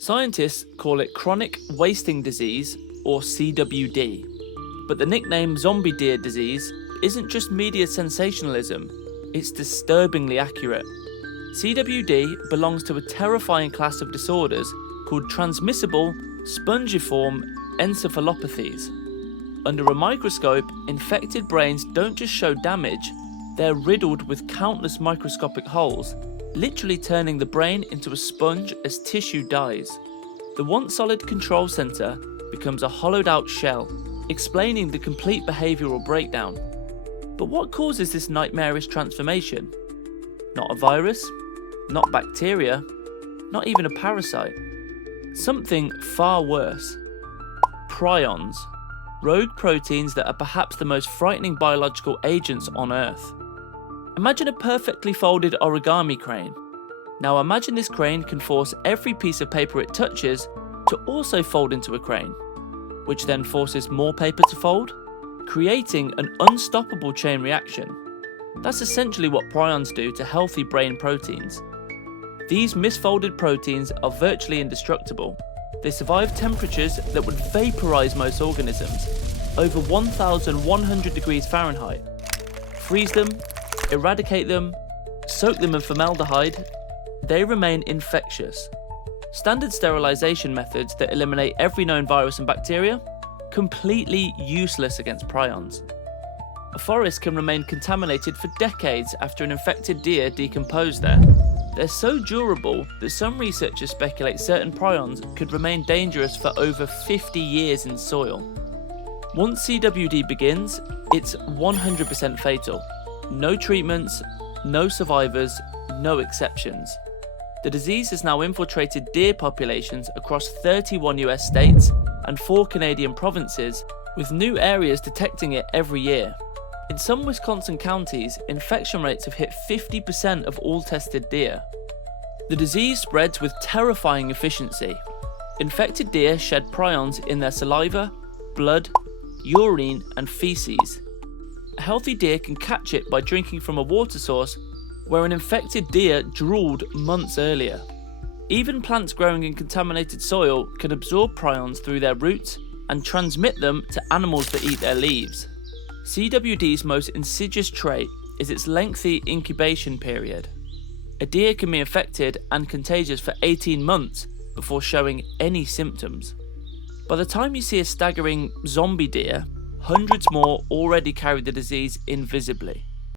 Scientists call it chronic wasting disease, or CWD. But the nickname zombie deer disease isn't just media sensationalism, it's disturbingly accurate. CWD belongs to a terrifying class of disorders called transmissible spongiform encephalopathies. Under a microscope, infected brains don't just show damage, they're riddled with countless microscopic holes, literally turning the brain into a sponge as tissue dies. The once solid control center becomes a hollowed out shell, explaining the complete behavioral breakdown. But what causes this nightmarish transformation? Not a virus, not bacteria, not even a parasite. Something far worse. Prions, rogue proteins that are perhaps the most frightening biological agents on Earth. Imagine a perfectly folded origami crane. Now imagine this crane can force every piece of paper it touches to also fold into a crane, which then forces more paper to fold, creating an unstoppable chain reaction. That's essentially what prions do to healthy brain proteins. These misfolded proteins are virtually indestructible. They survive temperatures that would vaporize most organisms, over 1,100 degrees Fahrenheit. Freeze them, eradicate them, soak them in formaldehyde, they remain infectious. Standard sterilization methods that eliminate every known virus and bacteria, completely useless against prions. A forest can remain contaminated for decades after an infected deer decomposed there. They're so durable that some researchers speculate certain prions could remain dangerous for over 50 years in soil. Once CWD begins, it's 100% fatal. No treatments, no survivors, no exceptions. The disease has now infiltrated deer populations across 31 US states and 4 Canadian provinces, with new areas detecting it every year. In some Wisconsin counties, infection rates have hit 50% of all tested deer. The disease spreads with terrifying efficiency. Infected deer shed prions in their saliva, blood, urine, and feces. A healthy deer can catch it by drinking from a water source where an infected deer drooled months earlier. Even plants growing in contaminated soil can absorb prions through their roots and transmit them to animals that eat their leaves. CWD's most insidious trait is its lengthy incubation period. A deer can be infected and contagious for 18 months before showing any symptoms. By the time you see a staggering zombie deer, hundreds more already carry the disease invisibly.